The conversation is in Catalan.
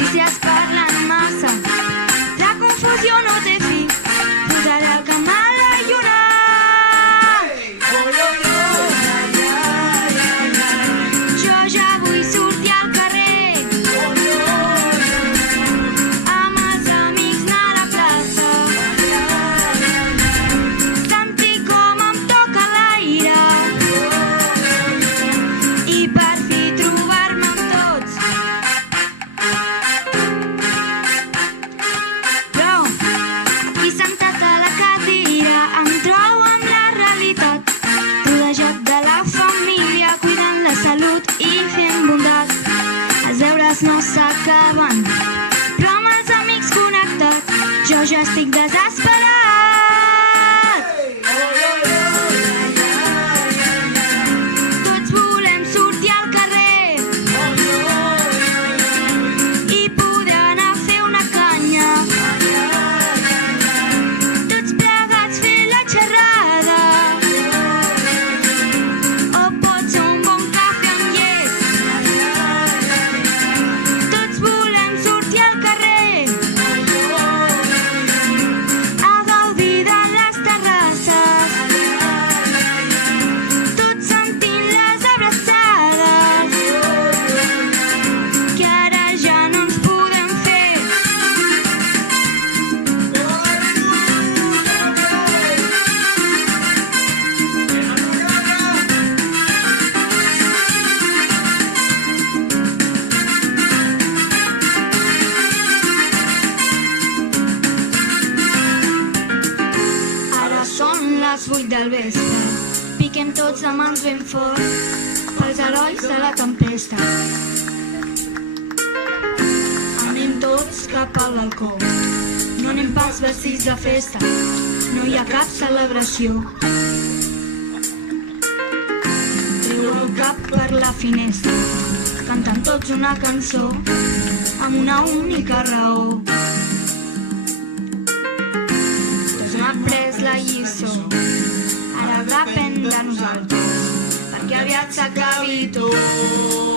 notícies parlen massa, la confusió no té fi, posarà el camp a la lluna. Jo ja vull sortir al carrer, amb els amics anar a la plaça, sentir com em toca l'aire i per fi trobar-me amb tots. Però aquí sentat a la cadira em trobo amb la realitat, rodejat de la família, cuidant la salut i fent bondat. Els deures no s'acaben, però amb els amics connectats jo ja estic desesperat. Tots volem sortir al carrer i poder anar a fer una canya, tots plegats fer la xerrada, o pot ser un bon cafè amb llet. Tots volem sortir al carrer a gaudir de les terrasses, tots sentint les abraçades que ara ja no ens podem fer. Ara són les 8 del vespre, piquem tots de mans ben fort pels herois de la tempesta. Anem tots cap al balcó, no anem pas vestits de festa, no hi ha cap celebració. Treu el cap per la finestra, cantant tots una cançó amb una única raó. Tots hem après la lliçó, ara depèn de nosaltres, perquè aviat s'acabi tot.